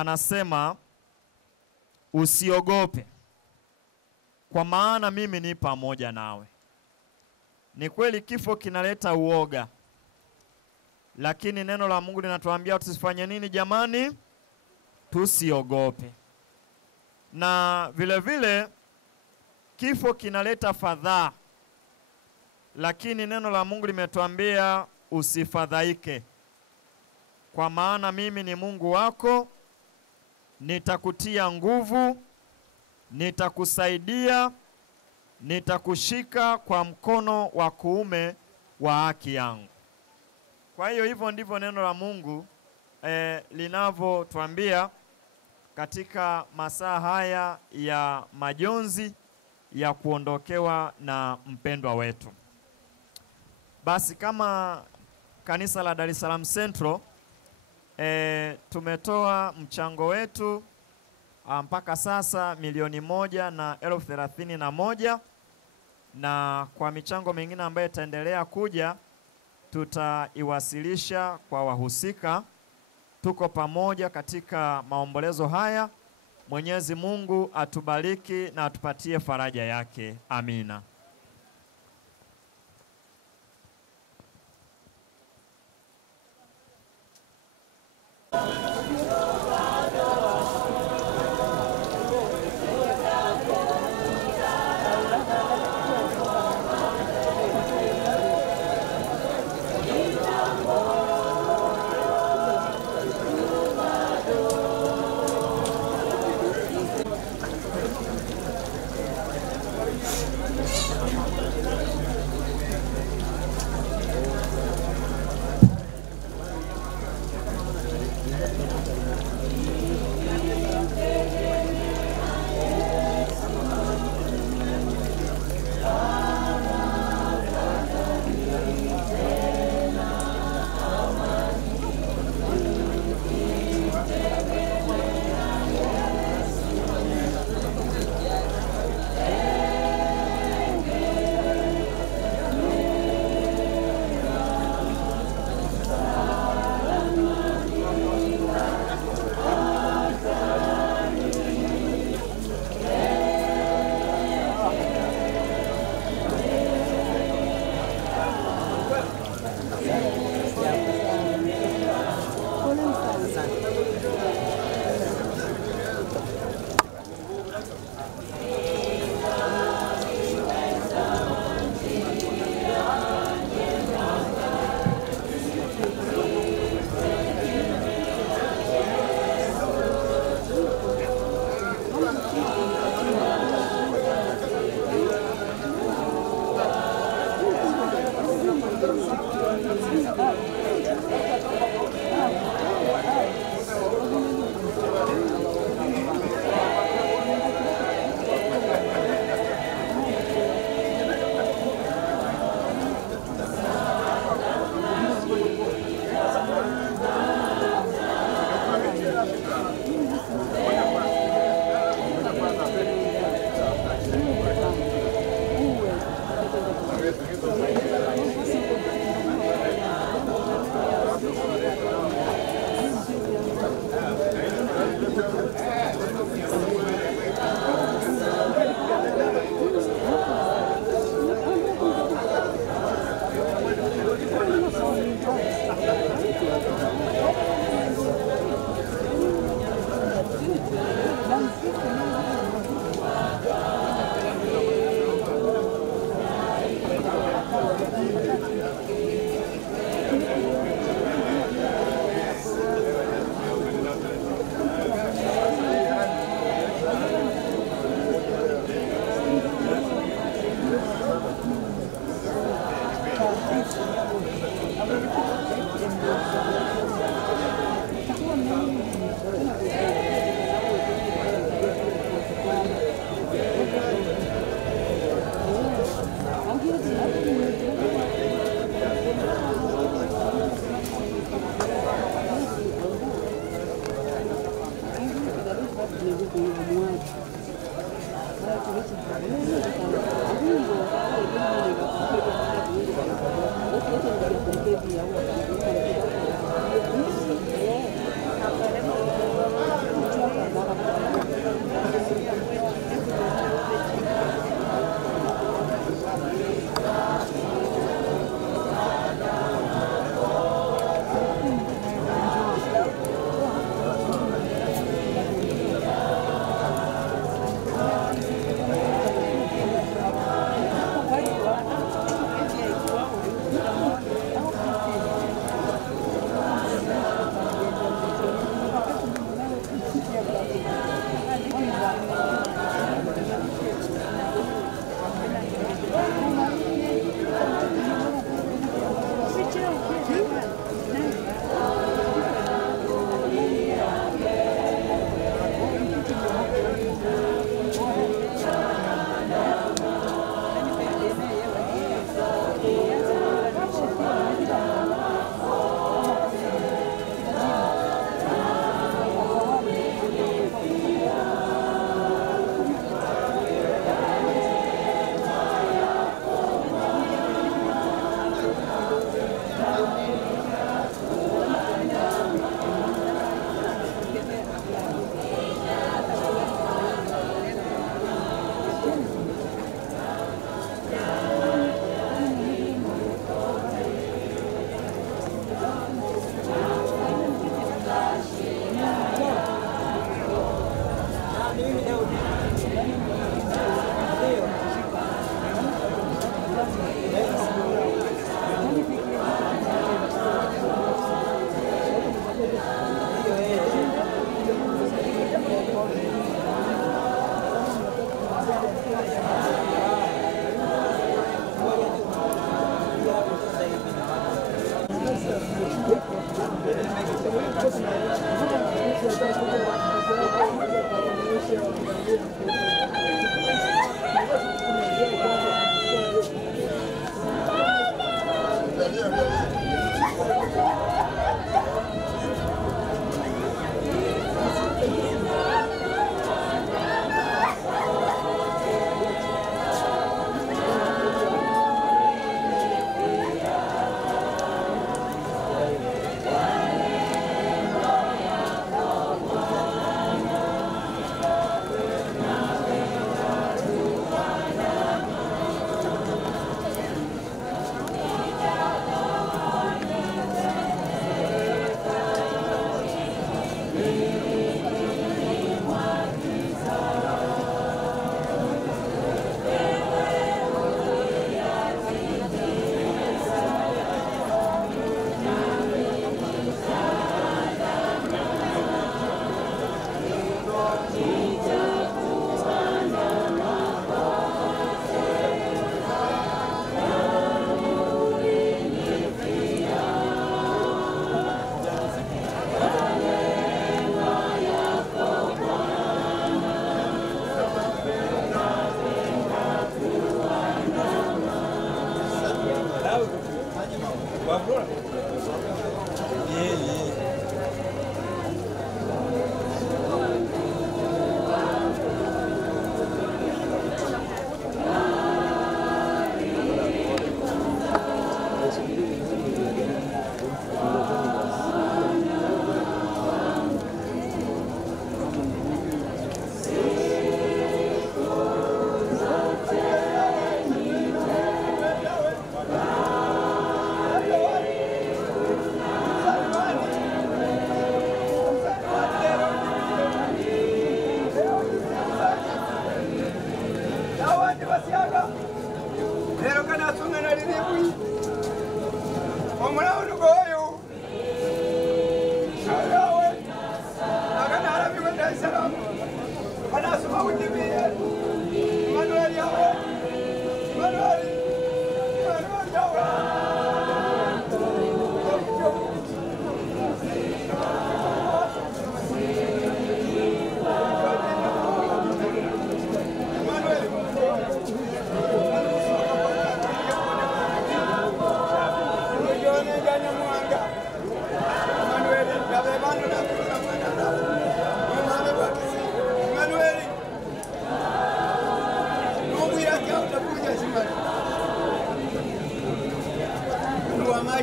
anasema usiogope, kwa maana mimi ni pamoja nawe. Ni kweli kifo kinaleta uoga, lakini neno la Mungu linatuambia tusifanye nini jamani? Tusiogope. Na vile vile kifo kinaleta fadhaa, lakini neno la Mungu limetuambia usifadhaike, kwa maana mimi ni Mungu wako, nitakutia nguvu, nitakusaidia, nitakushika kwa mkono wa kuume wa haki yangu. Kwa hiyo hivyo ndivyo neno la Mungu linavyotuambia katika masaa haya ya majonzi ya kuondokewa na mpendwa wetu. Basi kama kanisa la Dar es Salaam Central tumetoa mchango wetu mpaka sasa 1,131,031, na kwa michango mingine ambayo itaendelea kuja tutaiwasilisha kwa wahusika. Tuko pamoja katika maombolezo haya. Mwenyezi Mungu atubariki na atupatie faraja yake. Amina.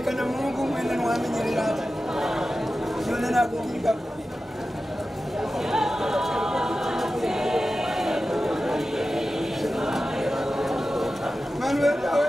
Kana Mungu mwene nwamenyerera none nakugiga Manuel yawe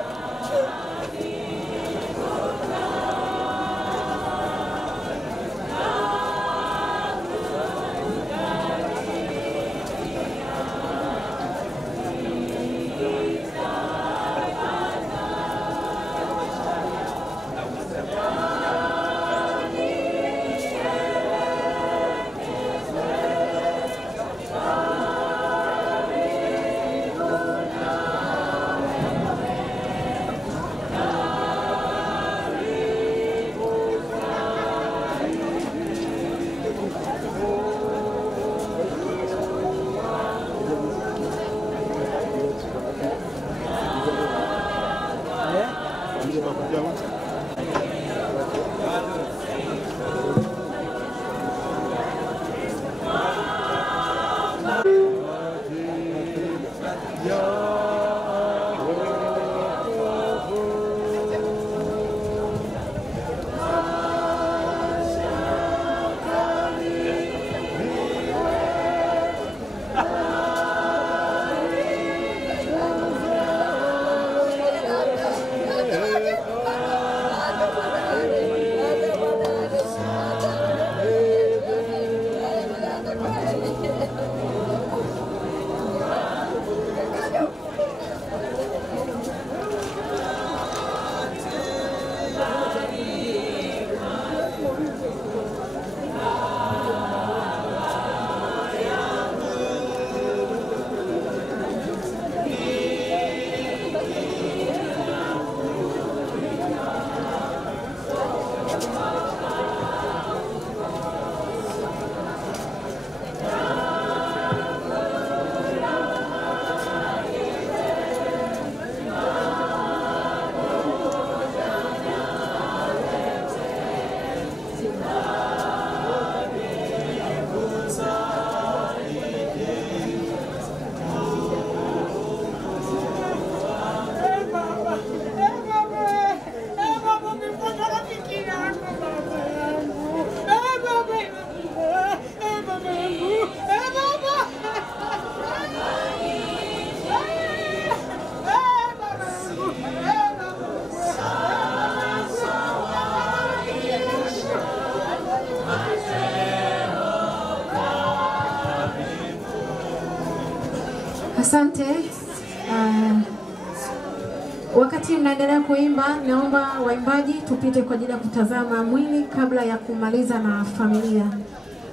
Asante. Wakati mnaendelea kuimba, naomba waimbaji tupite kwa ajili ya kutazama mwili kabla ya kumaliza na familia.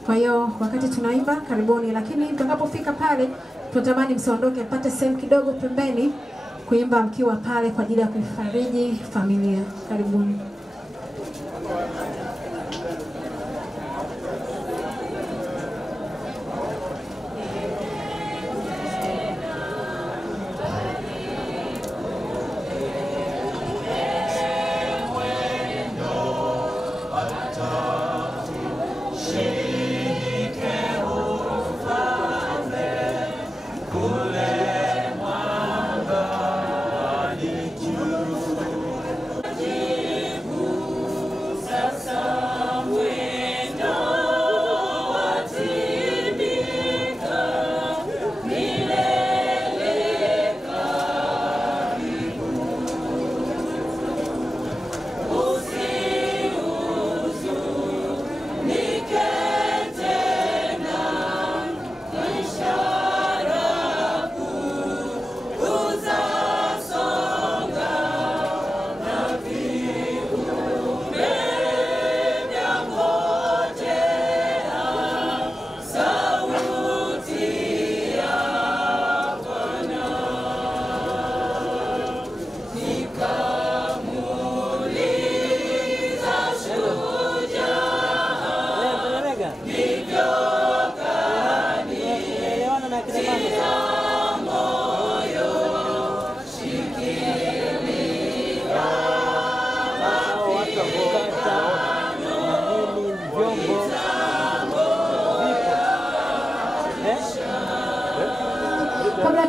Kwa hiyo wakati tunaimba, karibuni, lakini tutakapofika pale tunatamani msiondoke, mpate sehemu kidogo pembeni kuimba mkiwa pale kwa ajili ya kufariji familia. Karibuni. Nike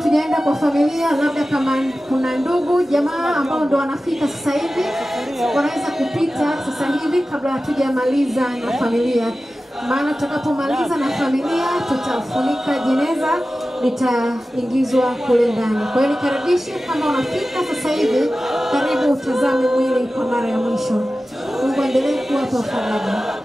tujaenda kwa familia, labda kama kuna ndugu jamaa ambao ndo wanafika sasa hivi, wanaweza kupita sasa hivi kabla hatujamaliza na familia, maana tutakapomaliza na familia tutafunika jeneza, litaingizwa kule ndani. Kwa hiyo nikaribishe, kama unafika sasa hivi, karibu utazame mwili kwa mara ya mwisho. Mungu aendelee kuwapa faraja.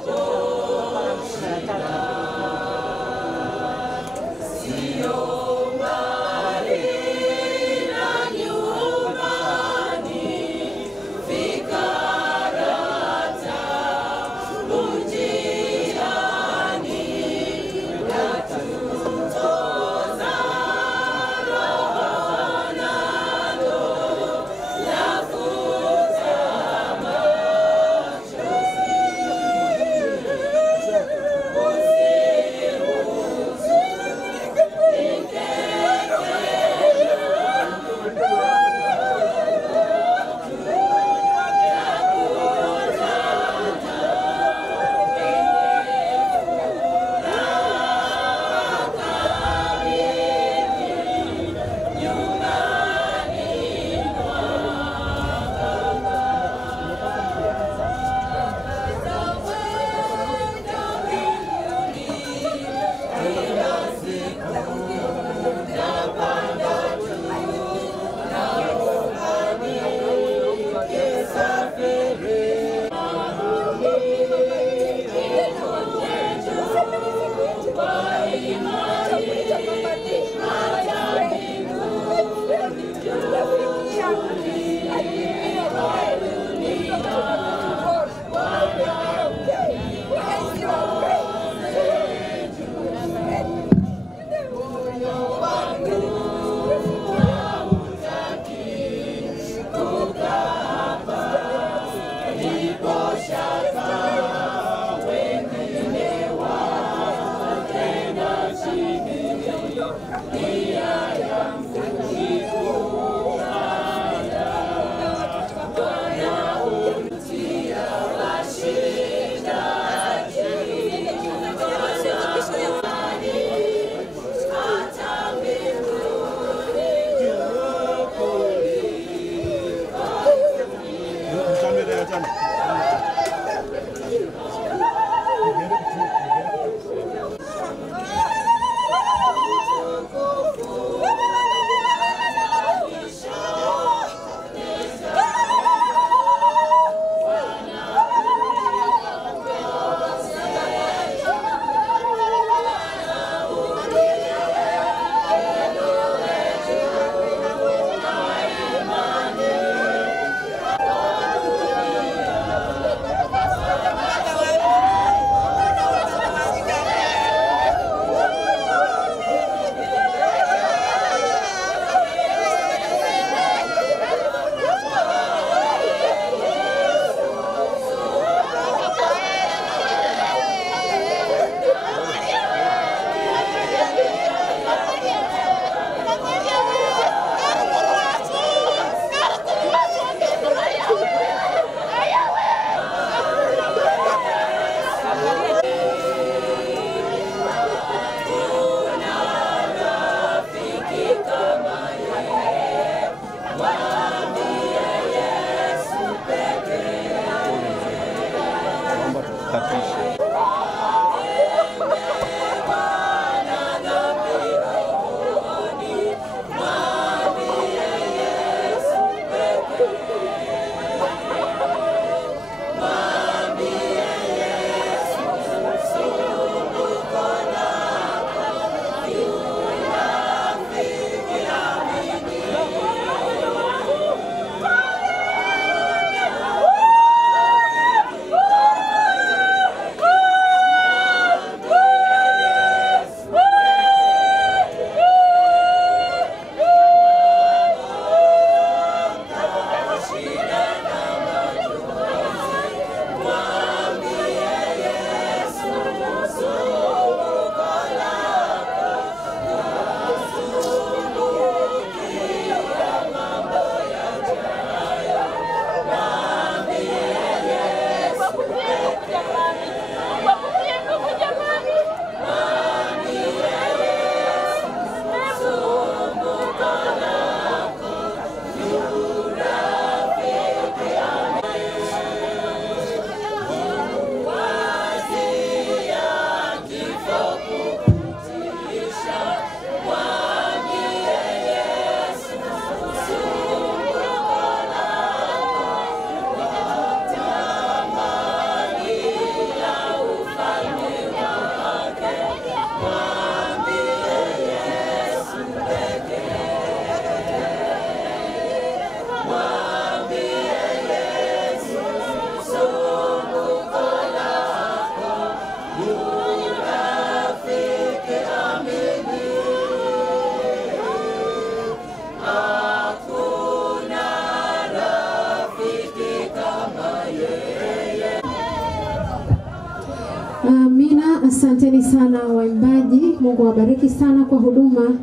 Asanteni sana waimbaji, Mungu awabariki sana kwa huduma.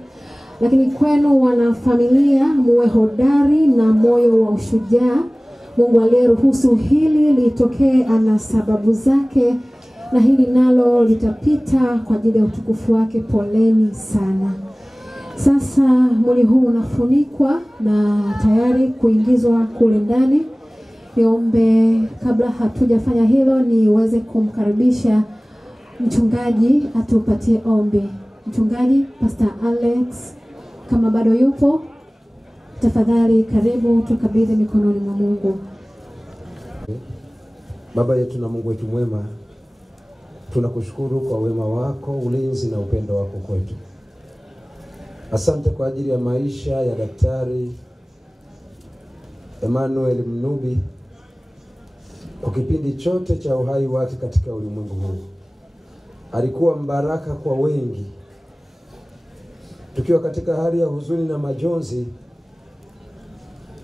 Lakini kwenu wanafamilia, muwe hodari na moyo wa ushujaa. Mungu aliyeruhusu hili litokee ana sababu zake, na hili nalo litapita kwa ajili ya utukufu wake. Poleni sana. Sasa mwili huu unafunikwa na tayari kuingizwa kule ndani. Niombe kabla hatujafanya hilo niweze kumkaribisha mchungaji atupatie ombi. Mchungaji Pastor Alex, kama bado yupo, tafadhali karibu, tukabidhi mikononi mwa Mungu. Baba yetu na Mungu wetu mwema, tunakushukuru kwa wema wako, ulinzi na upendo wako kwetu. Asante kwa ajili ya maisha ya Daktari Emmanuel Mnubi kwa kipindi chote cha uhai wake katika ulimwengu huu. Alikuwa mbaraka kwa wengi. Tukiwa katika hali ya huzuni na majonzi,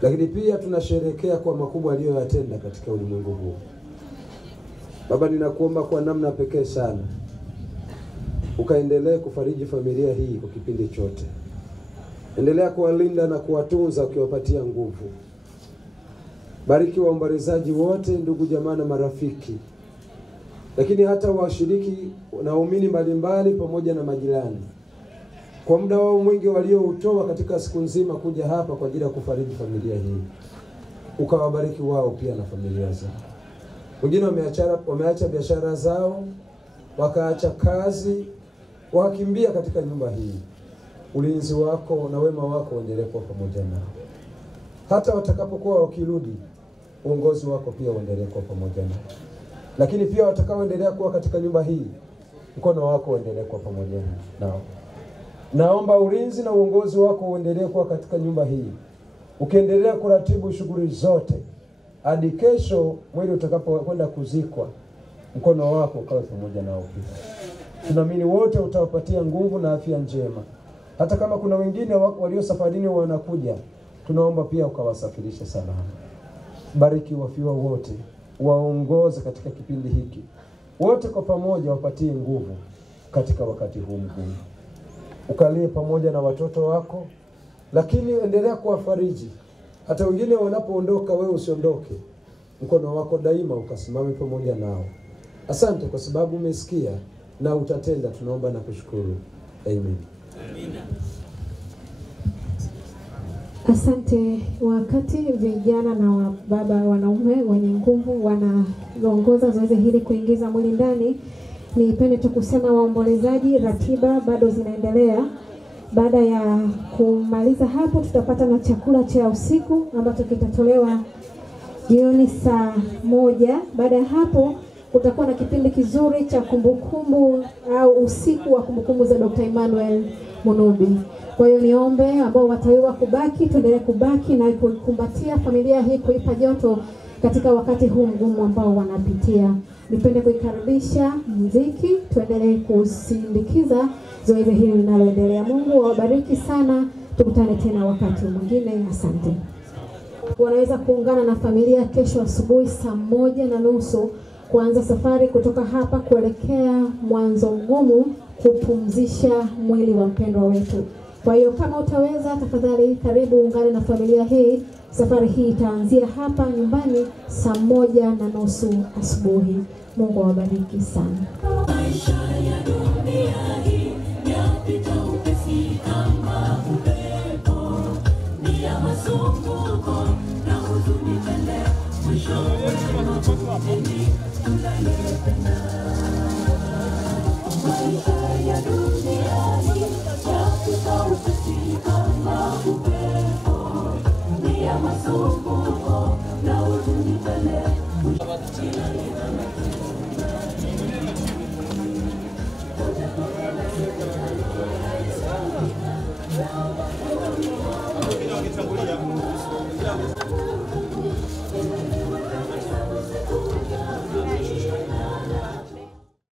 lakini pia tunasherehekea kwa makubwa aliyoyatenda katika ulimwengu huu. Baba, ninakuomba kwa namna pekee sana ukaendelee kufariji familia hii kwa kipindi chote. Endelea kuwalinda na kuwatunza ukiwapatia nguvu. Bariki waombolezaji wote, ndugu jamaa na marafiki, lakini hata washiriki na waumini mbalimbali pamoja na majirani, kwa muda wao mwingi walioutoa katika siku nzima kuja hapa kwa ajili ya kufariji familia hii. Ukawabariki wao pia na familia zao. Wengine wameacha biashara zao, wakaacha kazi, wakakimbia katika nyumba hii. Ulinzi wako na wema wako uendelee kuwa pamoja nao. Hata watakapokuwa wakirudi, uongozi wako pia uendelee kuwa pamoja nao. Lakini pia watakaoendelea kuwa katika nyumba hii, mkono wako uendelee kuwa pamoja nao. Naomba ulinzi na uongozi wako uendelee kuwa katika nyumba hii, ukiendelea kuratibu shughuli zote hadi kesho mwili utakapokwenda kuzikwa. Mkono wako ukawe pamoja nao pia. Tunaamini wote utawapatia nguvu na afya njema. Hata kama kuna wengine walio safarini wanakuja, tunaomba pia ukawasafirisha salama. Bariki wafiwa wote, waongoze katika kipindi hiki. Wote kwa pamoja wapatie nguvu katika wakati huu mgumu. Ukalie pamoja na watoto wako, lakini endelea kuwafariji. Hata wengine wanapoondoka, wewe usiondoke. Mkono wako daima ukasimame pamoja nao. Asante kwa sababu umesikia na utatenda. Tunaomba na kushukuru. Amen. Amina. Asante. Wakati vijana na baba wanaume wenye nguvu wanaongoza zoezi hili kuingiza mwili ndani, nipende tu kusema waombolezaji, ratiba bado zinaendelea. Baada ya kumaliza hapo, tutapata na chakula cha usiku ambacho kitatolewa jioni saa 1. Baada ya hapo kutakuwa na kipindi kizuri cha kumbukumbu au usiku wa kumbukumbu za Dr. Emmanuel Mnubi. Kwa hiyo niombe ambao watawiwa kubaki, tuendelee kubaki na kukumbatia familia hii, kuipa joto katika wakati huu mgumu ambao wanapitia. Nipende kuikaribisha muziki, tuendelee kusindikiza zoezi hili linaloendelea. Mungu awabariki sana. Tukutane tena wakati mwingine. Asante. Wanaweza kuungana na familia kesho asubuhi saa 1:30 kuanza safari kutoka hapa kuelekea Mwanzo Mgumu kupumzisha mwili wa mpendwa wetu. Kwa hiyo kama utaweza, tafadhali karibu ungane na familia hii. Safari hii itaanzia hapa nyumbani saa 1:30 asubuhi. Mungu awabariki sana. Maisha ya dunia hii yapita upesi kama upepo, ni ya masumbuko na huzuni tele, mwisho mauti tunayopenda. Maisha ya dunia hii yapita upesi kama upepo, ni ya masumbuko na huzuni tele, mwisho tunayopenda.